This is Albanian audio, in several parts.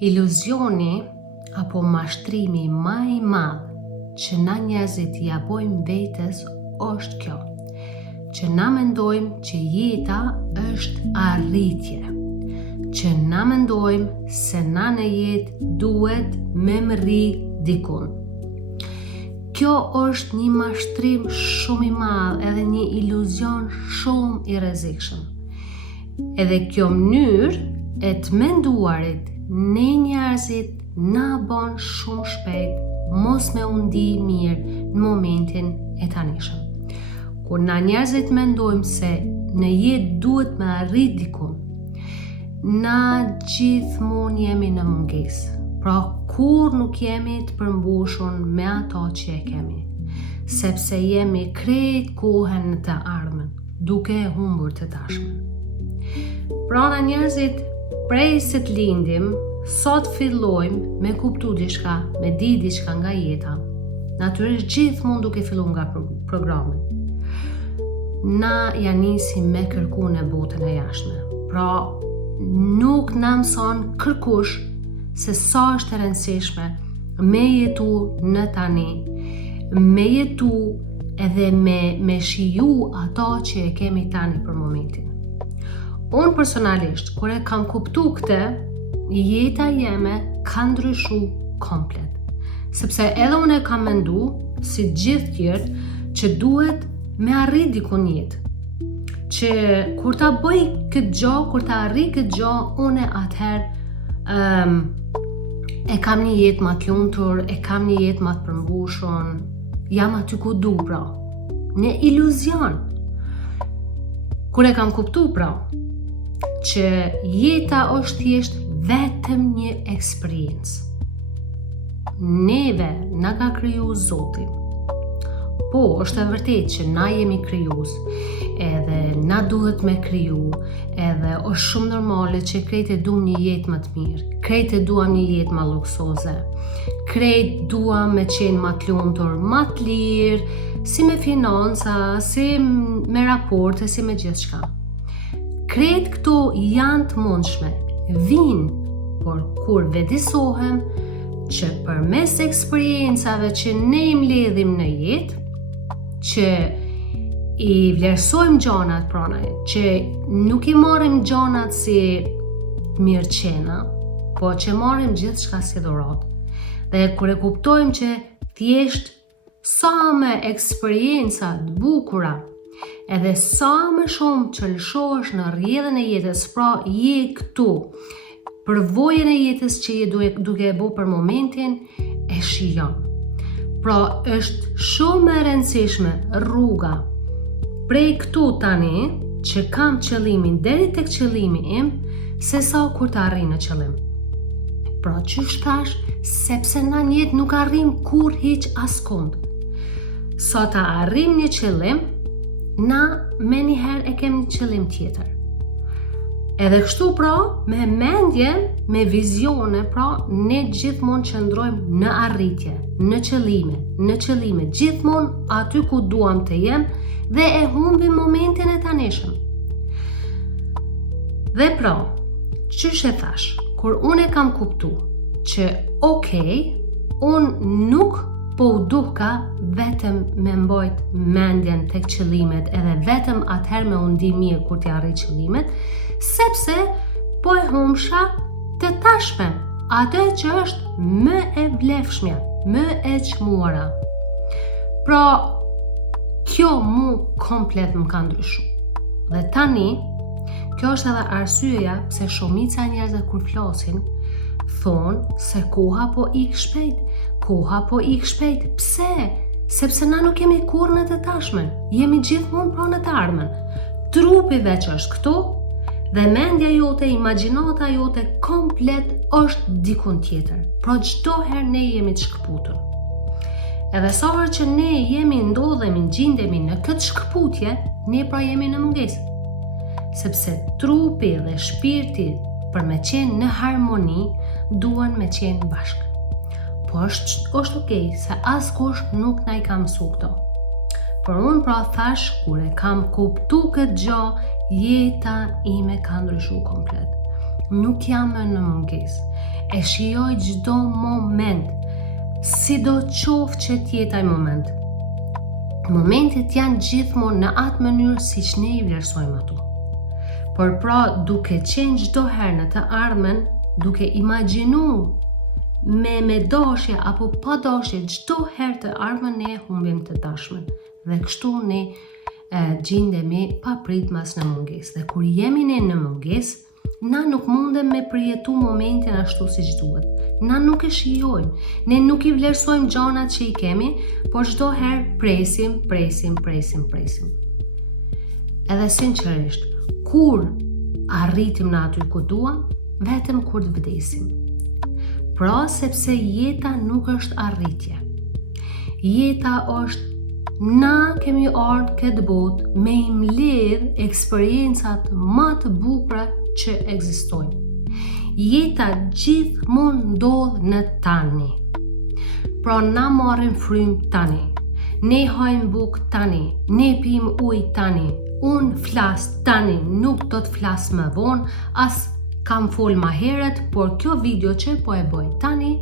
Iluzioni apo mashtrimi më i madh që na njerëzit ja bojmë vetes është kjo, që na mendojmë që jeta është arritje, që na mendojmë se na në jetë duhet me mri dikun. Kjo është një mashtrim shumë i madh edhe një iluzion shumë i rrezikshëm. Edhe kjo mënyrë e të menduarit ne njerëzit na bën shumë shpejt mos me u ndi mirë në momentin e tanishëm. Kur na njerëzit mendojmë se në jetë duhet me arrit dikun, na gjithmonë jemi në mungesë. Pra kur nuk jemi të përmbushur me ato që e kemi, sepse jemi krejt kohën në të ardhmen, duke e humbur të tashmen. Pra na njerëzit prej se të lindim, sot fillojmë me kuptu diçka, me di diçka nga jeta. Natyrisht gjithmonë duke filluar nga programet. Na ja nisim me kërku në botën e jashtme. Pra nuk na mëson kërkush se sa është e rëndësishme me jetu në tani, me jetu edhe me shiju ato që e kemi tani për momentin. Unë personalisht, kur e kam kuptu këtë, jeta jeme ka ndryshu komplet. Sepse edhe unë e kam mendu, si gjithë tjerë, që duhet me arrit dikun jetë. Që kur ta bëj këtë gjo, kur ta arrit këtë gjo, unë atëherë e kam një jetë ma të lumtur, e kam një jetë ma të përmbushur, jam aty ku du pra. Në iluzion. Kur e kam kuptu pra, që jeta është thjesht vetëm një eksperiencë. Neve na ka kriju Zoti. Po, është e vërtet që na jemi krijues, edhe na duhet me kriju, edhe është shumë normale që krejt e duam një jetë më të mirë, krejt e duam një jetë më luksoze, krejt duam me qenë më të lumtur, më të lirë, si me financa, si me raporte, si me gjithçka. Krejt këto janë të mundshme, vinë, por kur vedisohem që përmes eksperiencave që ne i mbledhim në jetë, që i vlerësojmë gjonat pronaj, që nuk i marrim gjonat si mirëqena, po që marrim gjithçka si dhuratë. Dhe kur e kuptojmë që thjesht sa me eksperienca të bukura, edhe sa më shumë që lëshohesh në rrjedhën e jetës, pra je këtu, përvojën e jetës që je duke e bo për momentin, e shijon. Pra është shumë e rëndësishme rruga prej këtu tani, që kam qëllimin deri tek qëllimi im, se sa kur të arrin në qëllim. Pra qysh thash, sepse na në jetë nuk arrim kur hiq askund. Sa ta arrim një qëllim, na me njëherë e kem një qëllim tjetër. Edhe kështu pra, me mendjen, me vizione, pra, ne gjithmonë qëndrojmë në arritje, në qëllime, gjithmonë aty ku duam të jem dhe e humbim momentin e tanishëm. Dhe pra, qysh e thash, kur unë e kam kuptu që unë nuk po u duhka vetëm me mbajt mendjen tek qëllimet edhe vetëm atëherë me undi mirë kur t'i arrit qëllimet, sepse po e humsha të tashmen, atë që është më e vlefshmja, më e çmuara. Pra, kjo mu komplet më ka ndryshu. Dhe tani, kjo është edhe arsyeja pse shumica njerëzve kur flasin, thonë se koha po ik shpejt. Pse? Sepse na nuk jemi kur në të tashmen, jemi gjithmonë pra në të ardhmen. Trupi veç është këtu, dhe mendja jote, imagjinata jote komplet është dikun tjetër. Pra çdo herë ne jemi të shkëputur. Edhe sa herë që ne ndodhemi, gjindemi në këtë shkëputje, ne pra jemi në mungesë. Sepse trupi dhe shpirti për me qenë në harmoni, duan me qenë bashkë. Po është okej, se askush nuk na i ka mësu këto. Por unë pra thash, kur e kam kuptu këtë gjë, jeta ime ka ndryshu komplet. nuk jam më në mungesë. E shijoj çdo moment, sido qoftë që t'jetaj moment. Momentet janë gjithmonë në atë mënyrë siç ne i vlerësojmë ato. Por pra, duke qenë çdo herë në të ardhmen, duke imagjinu me dashje apo pa dashje, çdo herë të ardhmen ne humbim të dashmen. Dhe kështu ne gjendemi pa pritmas në mungesë. Dhe kur jemi ne në mungesë, na nuk mundem me përjetu momentin ashtu siç duhet. Na nuk e shijojmë, ne nuk i vlerësojmë gjanat që i kemi, por çdo herë presim. Edhe sinqerisht, kur arritim në aty ku duam, vetëm kur të vdesim. Pra, sepse jeta nuk është arritje. Jeta është na kemi ardhur këtë botë me i mbledh eksperiencat më të bukura që ekzistojnë. Jeta gjithmonë ndodh në tani. Pra na marrim frymë tani, ne hajmë bukë tani, ne pim ujë tani, unë flas tani, nuk do të flas më vonë, as kam fol më herët, por kjo video që po e bëj tani,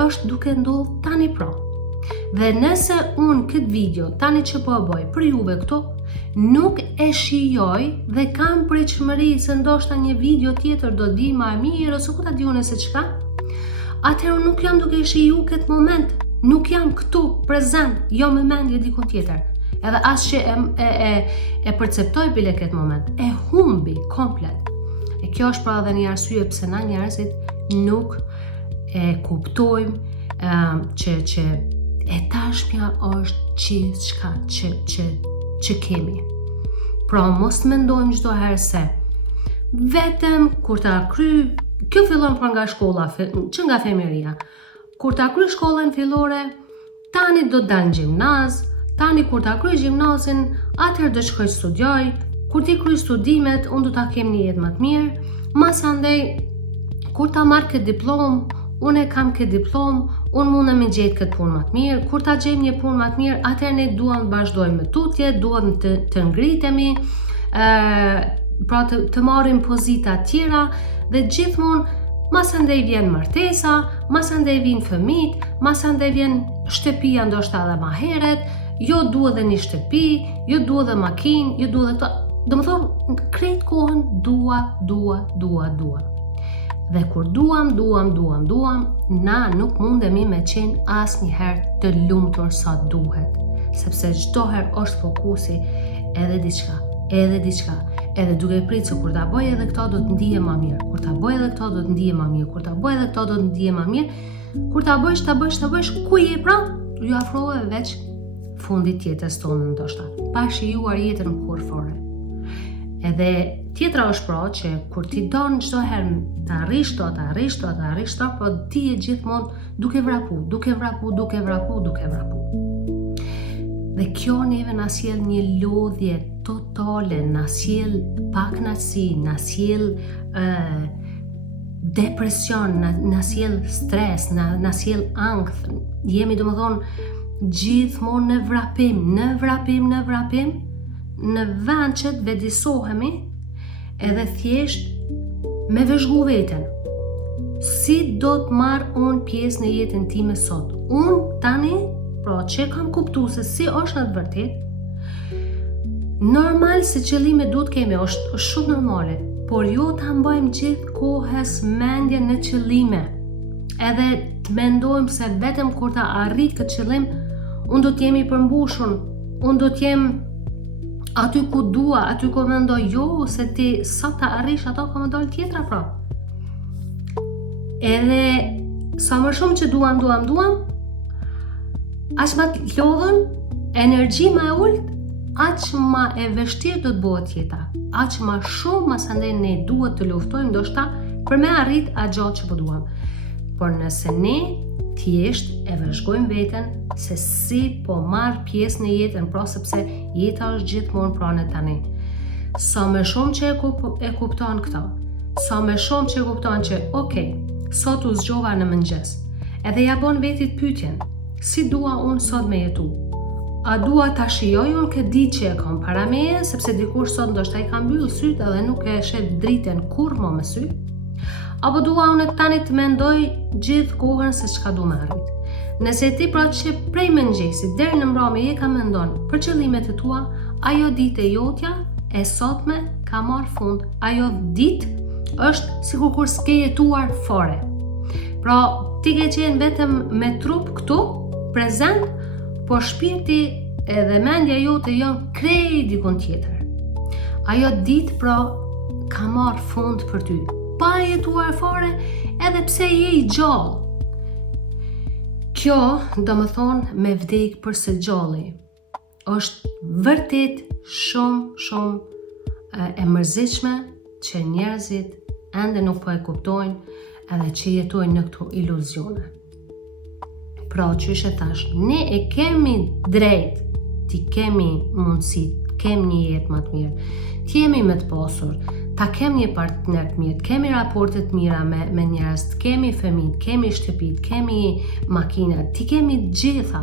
është duke ndodhur tani pra. Dhe nëse unë këtë video tani që po e bëj për juve këto, nuk e shijoj dhe kam pritshmëri se ndoshta një video tjetër do di më mirë ose ku ta di unë se çka, atëherë nuk jam duke e shiju këtë moment, nuk jam këtu prezant, jo me mendje diku tjetër. Edhe as që e perceptoj bile këtë moment, e humbi komplet. E kjo është pra edhe një arsye pse na njerëzit nuk e kuptojmë që e tashmja është gjithçka që kemi. Pra mos mendojmë çdo herë se vetëm kur ta kry, kjo fillon pra nga shkolla, që nga fëmijëria. Kur ta kry shkollën fillore, tani do të dal në gjimnaz, tani kur ta kryj gjimnazin, atëherë do të shkoj studioj, kur ti kryj studimet, unë do ta kem një jetë më të mirë, masandej kur ta marr këtë diplomë, unë e kam këtë diplomë, unë mundem me gjetë këtë punë më të mirë, kur ta gjejmë një punë më të mirë, atëherë ne duam të vazhdojmë me tutje, duam të ngritemi, pra të marrim pozita tjera dhe gjithmonë masandej vjen martesa, masandej vjen fëmijët, masandej vjen shtëpia ndoshta edhe më herët, jo duhet edhe një shtëpi, jo duhet edhe makinë, jo duhet edhe domethënë krejt kohën dua. Dhe kur duam, na nuk mundemi me qenë asnjëherë të lumtur sa duhet, sepse çdo herë është fokusi edhe diçka, edhe duke pritur se kur ta bëj edhe këto do të ndihem më mirë, kur ta bëj edhe këto do të ndihem më mirë, kur ta bëj edhe këto do të ndihem më mirë, kur ta bësh, ku je pra? Ju afrohe veç fundit jetës tonë ndoshta, pa shijuar jetën kurrë fare. Edhe tjetra është pra që kur ti don çdo herë të arrish to, po ti je gjithmonë duke vrapu. Dhe kjo neve na sjell një lodhje totale, na sjell pakënaqësi, na sjell depresion, na sjell stres, na sjell ankth. Jemi domethënë gjithmonë në vrapim, në vend që të vedisohemi edhe thjesht me vëzhgu veten. Si do të marr unë pjesë në jetën time sot? Unë tani, pra që kam kuptu se si është në të vërtet, normal se qëllime duhet kemi, është shumë normale, por jo ta mbajmë gjithë kohës mendjen në qëllime. Edhe të mendojmë se vetëm kur ta arrit këtë qëllim, unë do t'jemi përmbushur, unë do t'jem aty ku dua, aty ku mendoj, jo, se ti sa ta arrish ato ka më dalë tjetra pra. Edhe sa më shumë që duam, aq ma të lodhën, energji ma e ullt, aq ma e vështirë do të bëhet jeta, aq ma shumë masandej ne duhet të luftojmë ndoshta për me arrit atë gjatë që po duam. Por nëse ne thjesht e vëzhgojmë veten se si po marr pjesë në jetën, pra sepse jeta është gjithmonë pranë tani. Sa më shumë që e kupton këto, sa më shumë që e kupton që okay, sot u zgjova në mëngjes, edhe ja bën vetit pyetjen, si dua unë sot me jetu? A dua ta shijoj unë këtë ditë që e kam para meje, sepse dikush sot ndoshta i ka mbyll syt edhe nuk e shet dritën kurrë më me sy? Apo dua unë tani të mendoj gjithë kohën se çka du me arrit. Nëse ti pra që prej mëngjesit deri në mbrëmje je ka mendon për qëllimet e tua, ajo ditë e jotja e sotme ka marrë fund. Ajo ditë është sikur kur s'ke jetuar fare. Pra ti ke qenë vetëm me trup këtu, prezent, por shpirti edhe mendja jote janë krejt dikon tjetër. Ajo ditë pra ka marrë fund për ty. Pa jetuar fare edhe pse je i gjallë. Kjo do më thonë me vdek për së gjalli. Është vërtet shumë e mërzitshme që njerëzit ende nuk po e kuptojnë edhe që jetojnë në këto iluzione. Pra qysh e thash, ne e kemi drejt, ti kemi mundësi, kemi një jetë më të mirë, ti jemi më të pasur, ta kemi një partner të mirë, kemi raportet mira me njerëz, kemi fëmijë, kemi shtëpit, kemi makina, ti kemi gjitha.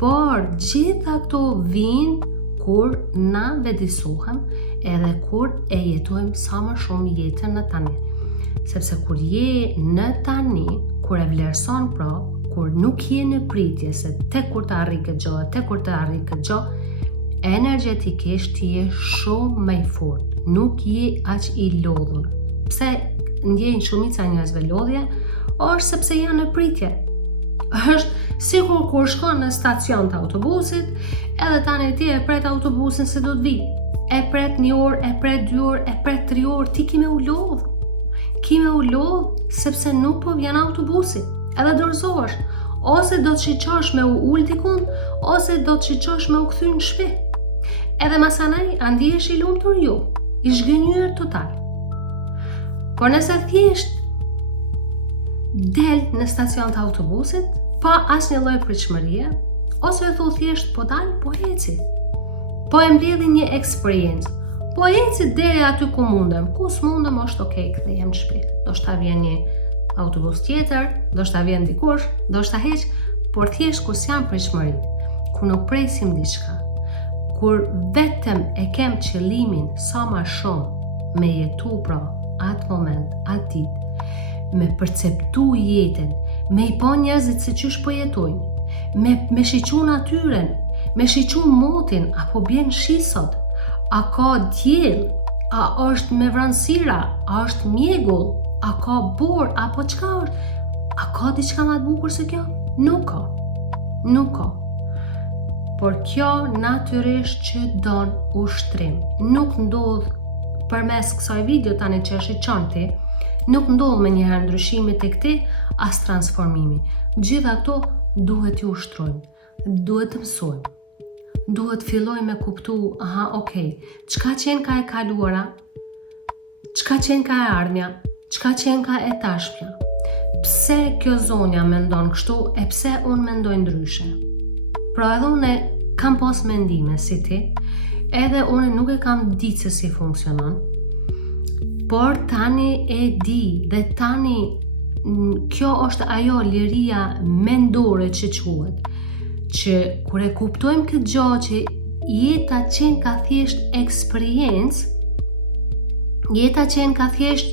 Por gjitha këto vinë kur na vedisohem edhe kur e jetojmë sa më shumë jetën në tani. Sepse kur je në tani, kur e vlerëson pra, kur nuk je në pritje se tek kur të arri këtë gjë, energjetikisht ti je shumë më i fortë. Nuk je aq i lodhur. Pse ndjejnë shumica njerëzve lodhje, është sepse janë në pritje. Është sikur kur shkon në stacion të autobusit, edhe tani ti e pret autobusin se do të vi. E pret 1 orë, e pret 2 orë, e pret 3 orë, ti ki me u lodh. Ki me u lodh sepse nuk po vjen autobusi. Edhe dorëzohesh, ose do të shiqosh me u ul dikun, ose do të shiqosh me u kthy në shtëpi. Edhe masanaj ndihesh i lumtur ju, i zhgënjur total. Por nëse thjesht del në stacion të autobusit, pa asnjë lloj pritshmërie, ose e thu thjesht po dal, po eci. Po e mbledhi një eksperiencë. Po eci deri aty ku mundem. Ku s'mundem është okay, kthehem në shtëpi. Do shta vjen një autobus tjetër, do shta vjen dikush, do shta heq, por thjesht kur s'jam pritshmëri, kur nuk presim diçka, kur vetëm e kem qëllimin sa më shumë me jetu pra atë moment, atë ditë, me perceptu jetën, me i pa njerëzit se qysh po jetojnë, me shiqu natyren, me shiqu motin, apo bjen shisot, a ka djell, a është me vranësira, a është mjegull, a ka bor, apo qka është, a ka diçka ma të bukur se kjo? Nuk ka. Por kjo natyrisht që don ushtrim. Nuk ndodh përmes kësaj video tani që është i qanti, nuk ndodh me njëherë ndryshimi të këti, as transformimi. Gjitha këto duhet ju ushtrojmë, duhet të mësojmë, duhet filloj me kuptu, qka qenë ka e kaluara, qka qenë ka e ardhmja, qka qenë ka e tashpja, pse kjo zonja mendon kështu e pse unë mendoj ndryshe. Pra edhe unë kam pas mendime si ti, edhe unë nuk e kam ditë se si funksionon, por tani e di dhe tani kjo është ajo liria mendore që quhet, që kur e kuptojmë këtë gjë që jeta qenë ka thjesht eksperiencë, jeta qenë ka thjesht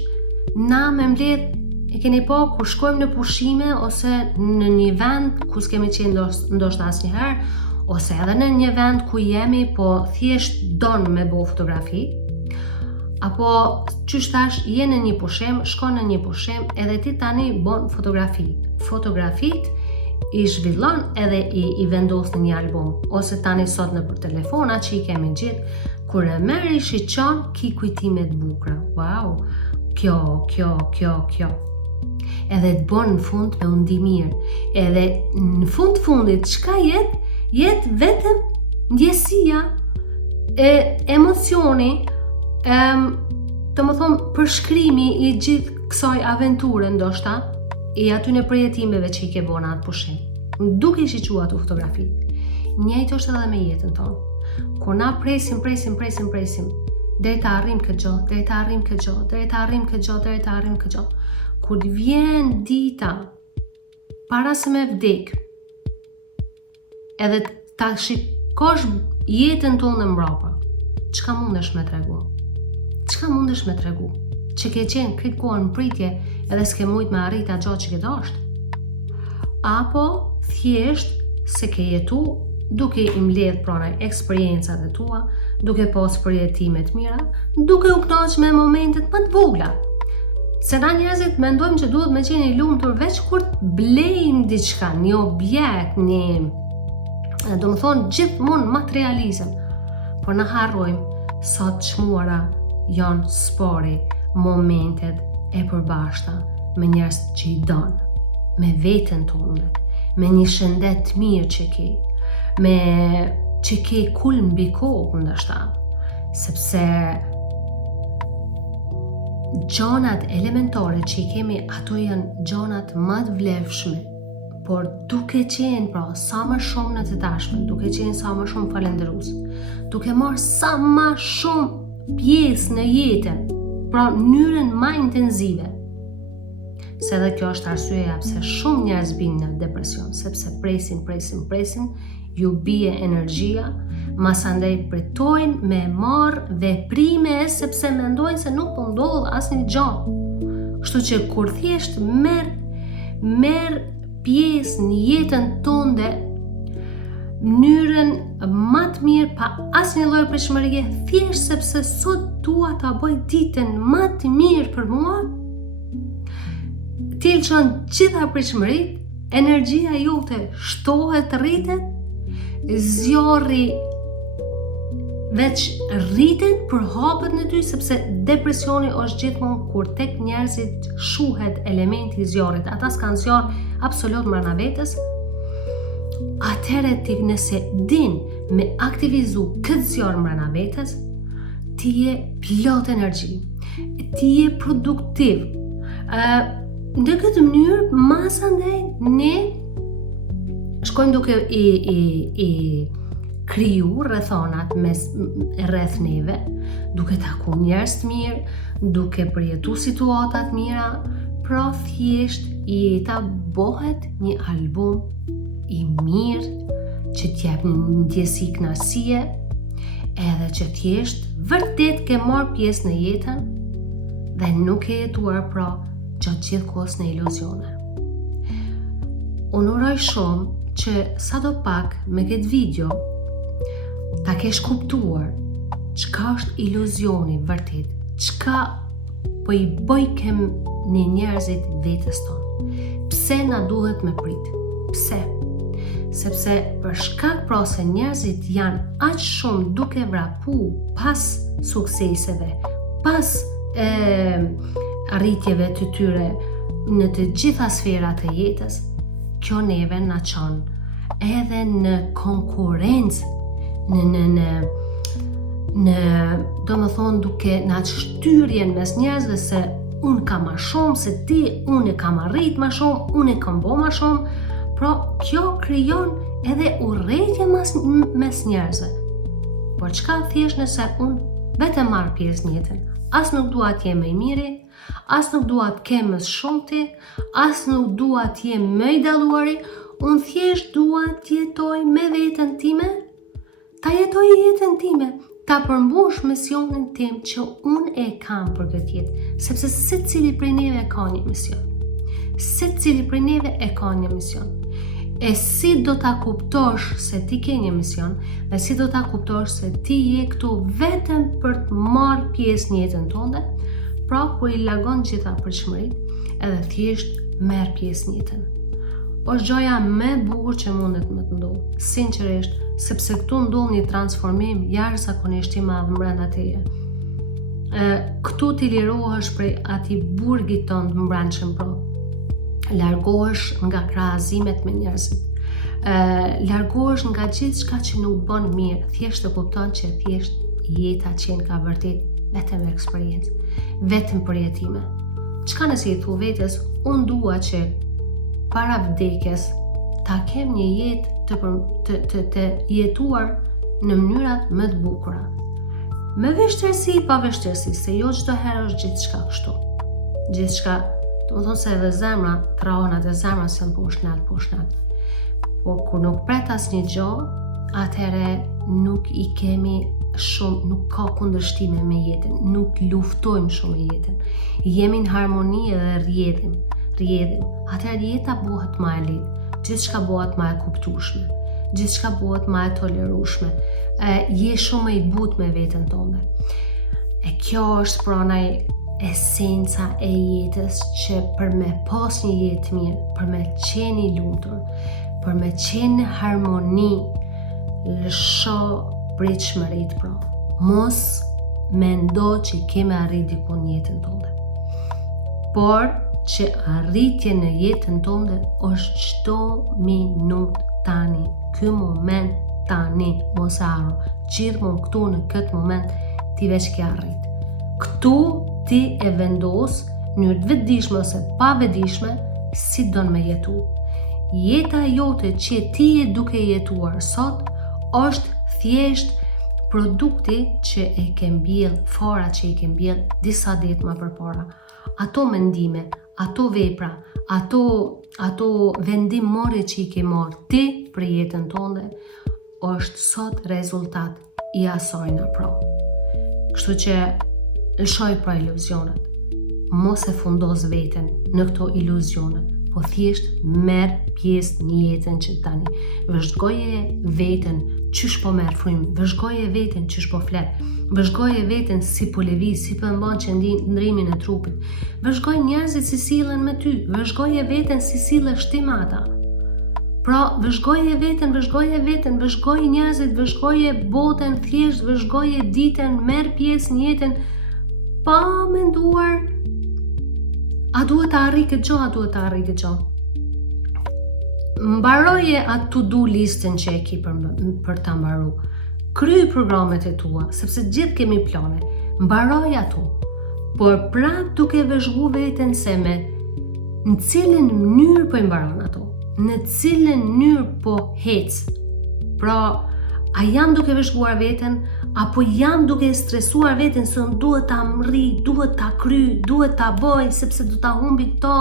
na me mbledh, e keni po kur shkojmë në pushime ose në një vend ku s'kemi qenë ndoshta asnjëherë, ose edhe në një vend ku jemi po thjesht don me bo fotografi, apo qysh thash je në një pushim, shkon në një pushim edhe ti tani bon fotografi. Fotografit i zhvillon edhe i vendos në një album, ose tani sot në për telefona që i kemi gjithë, kur e merr i shiqon ki kujtimet bukra. Wow, kjo. Edhe të bon në fund me undi mirë. Edhe në fundit, çka jetë vetëm ndjesia, emocioni, të më thonë përshkrimi i gjithë kësaj aventure ndoshta, i aty në përjetimeve që i ke bona atë pushim. Duke i shiqua atë fotografi. Njëjtë është edhe me jetën tonë. Kur na presim, deri të arrim këtë gjë, kur vjen dita para se me vdek, edhe ta shikosh jetën tonë mbrapa, çka mundesh me tregu? që ke qenë këtë kohë në pritje edhe s'ke mujt me arrit atë gjatë që ke dashur? Apo thjesht se ke jetu duke i mbledh pranaj eksperiencat e tua, duke pas përjetime të mira, duke u kënaqur me momentet më të vogla. Se na njerëzit mendojmë që duhet me qenë i lumtur veç kur të blejnë diçka, një objekt, do më thonë gjithmonë materializëm, por na harrojmë sa të çmuara janë spori momentet e përbashkëta me njerëz që i don, me veten tonë, me një shëndet të mirë që ke, me që ke kul mbi kokë ndoshta, sepse gjonat elementare që i kemi, ato janë gjonat më të vlefshme, por duke qenë pra sa më shumë në të tashmen, duke qenë sa më shumë falendërues, duke marrë sa më shumë pjesë në jetën, pra në mënyrën më intensive. Se edhe kjo është arsyeja pse shumë njerëz binë në depresion, sepse presin, ju bie energjia, masandej pritojnë me marrë veprime sepse mendojnë se nuk po ndodh asnjë gjë. Kështu që kur thjesht merr pjesë në jetën tënde mënyrën më të mirë pa asnjë lloj pritshmërie, thjesht sepse sot dua ta bëj ditën më të mirë për mua, ti lëshon gjitha pritshmërit, energjia jote shtohet, rritet, zjarri veç rritet, përhapet në ty, sepse depresioni është gjithmonë kur tek njerëzit shuhet elementi i zjarrit, ata s'kan zjarr absolut mbrana vetes. Atëherë ti nëse din me aktivizu këtë zjarr mbrana vetes, ti je plot energji, ti je produktiv. Në këtë mënyrë, masandej ne shkojmë duke i kriju rrethonat rreth neve, duke taku njerëz të mirë, duke përjetu situata të mira, pra thjesht jeta bëhet një album i mirë që t'jep një ndjesi kënaqësie, edhe që thjesht vërtet ke marrë pjesë në jetën dhe nuk e jetuar pra gjatë gjithë kohës në iluzione. Unë uroj shumë që sa do pak me këtë video ta kesh kuptuar çka është iluzioni vërtet, çka po i bëjkem në njerëzit vetes tonë. Pse na duhet me prit? Pse? Sepse për shkak pra se njerëzit janë aq shumë duke vrapu pas sukseseve, pas arritjeve të tyre në të gjitha sferat e jetës, kjo neve na çon edhe në konkurrencë, në do më thonë duke na shtyrjen mes njerëzve se unë kam ma shumë se ti, unë e kam arrit ma shumë, unë e kam bo ma shumë, pra kjo krijon edhe urrëtie mes njerëzve. Por çka thjesht nëse unë vetëm marr pjesë në jetën, as nuk dua të jem më i miri, as nuk dua të kem më shumëti, as nuk dua të jem më i dalluari, unë thjesht dua të jetoj me veten time, ta jetoj jetën time, ta përmbush misionin tim që unë e kam për këtë jetë, sepse secili prej neve ka një mision. Secili prej neve e ka një mision. E si do ta kuptosh se ti ke një mision, dhe si do ta kuptosh se ti je këtu vetëm për të marrë pjesë në jetën tënde, pra ku i largon gjitha pritshmëritë edhe thjesht merr pjesë në jetën. Është gjoja më e bukur që mundet më të ndodhë, sinqerisht, sepse këtu ndodh një transformim jashtëzakonisht i madh brenda teje. Këtu ti lirohesh prej atij burgit tënd të mbrëmshëm, pra largohesh nga krahazimet me njerëzit. Largohesh nga gjithçka që nuk bën mirë, thjesht të kupton që thjesht jeta qenë ka vërtet vetëm eksperiencë, vetëm përjetime. Çka nëse i thu vetes, unë dua që para vdekjes ta kem një jetë të jetuar në mënyrat më të bukura. Me vështirësi, pa vështirësi, se jo çdo herë është gjithçka kështu. Gjithçka, do të thonë se edhe zemra trahon, edhe zemra s'janë poshnat. Por kur nuk pret asnjë gjë, atëherë nuk i kemi shumë, nuk ka kundërshtime me jetën, nuk luftojmë shumë me jetën. Jemi në harmoni dhe rrjedhim. Atëherë jeta bëhet më e lehtë, gjithçka bëhet më e kuptueshme, gjithçka bëhet më e tolerueshme. Je shumë i butë me veten tënde. E kjo është pranaj esenca e jetës, që për me pas një jetë mirë, për me qenë i lumtur, për me qenë në harmoni, lësho pritshmërit pra. Mos mendo që keme arrit diku në jetën tënde. Por që arritje në jetën tënde është çdo minut tani, ky moment tani, mos harro. Gjithmonë këtu në këtë moment ti veç ke arrit. Këtu ti e vendos në mënyrë të vetëdijshme ose pa vetëdijshme si don me jetu. Jeta jote që ti e duke jetuar sot është thjesht produkti që e ke mbjell, fara që e ke mbjell disa ditë më përpara. Ato mendime, ato vepra, ato vendimore që i ke marrë ti për jetën tënde, është sot rezultat i asajna pra. Kështu që lëshoj pra iluzionet. Mos e fundos veten në këto iluzione, po thjesht merr pjesë në jetën që tani. Vëzhgoje veten qysh po merr frymë, vëzhgoje veten qysh po flet, vëzhgoje veten si po lëviz, si po mban qëndrimin e trupit. Vëzhgoj njerëzit si sillen me ty, vëzhgoje veten si sillesh ti me ata. Pra, vëzhgoje veten, vëzhgoj njerëzit, vëzhgoje botën, thjesht vëzhgoje ditën, merr pjesë në jetën, pa menduar a duhet të arri këtë gjo. Mbaroje atë to-do listën që e ki për të mbaru. Kryj programet e tua, sepse gjithë kemi plane. Mbaroj ato, por prap duke vëzhgu veten se me në cilën mënyrë po i mbaron ato, në cilën mënyrë po hec. Pra, a jam duke vëzhguar veten, apo jam duke stresuar veten se unë duhet ta mri, duhet ta kry, duhet ta bëj, sepse do ta humbi këto,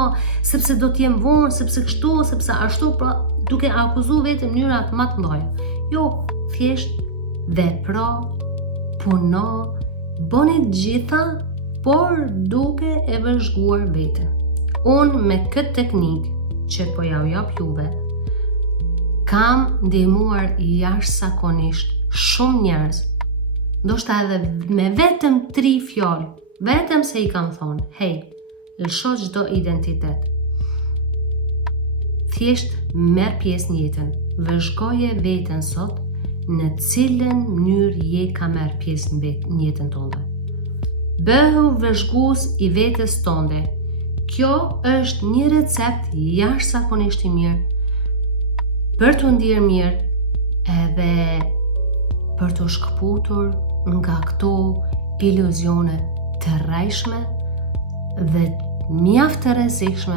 sepse do t'jem vonë, sepse kështu, sepse ashtu, pra duke akuzu veten në mënyra më të mëdha. Jo, thjesht vepro, puno, bëni gjitha, por duke e vëzhguar veten. Unë me këtë teknikë që po ja u jap juve, kam ndihmuar jashtëzakonisht shumë njerëz, ndoshta edhe me vetëm 3 fjalë, vetëm se i kam thonë, hey, lësho çdo identitet. Thjesht merr pjesë në jetën, vëzhgoje veten sot në cilën mënyrë je ka merr pjesë në jetën tënde. Bëhu vëzhgues i vetes tënde. Kjo është një recept jashtëzakonisht i mirë për të ndirë mirë edhe për të shkëputur nga këto iluzione të rrejshme dhe mjaft të rrezikshme,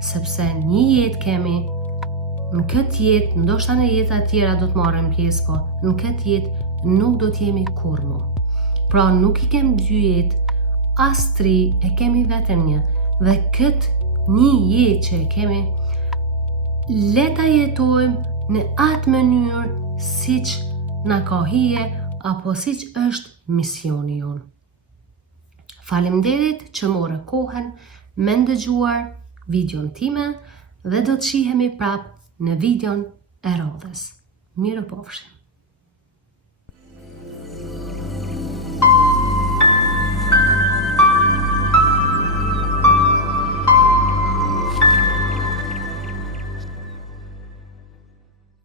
sepse një jetë kemi, në këtë jetë, ndoshta në jeta tjera do të marrim pjesë, po në këtë jetë nuk do t'jemi kur mu. Pra nuk i kemi 2 jetë, as 3, e kemi vetëm një. Dhe këtë një jetë që e kemi, le ta jetojmë në atë mënyrë siç na ka hije, apo siç është misioni jonë. Faleminderit që morë kohën me ndëgjuar videon time dhe do të shihemi prap në videon e radhës. Mirupafshim.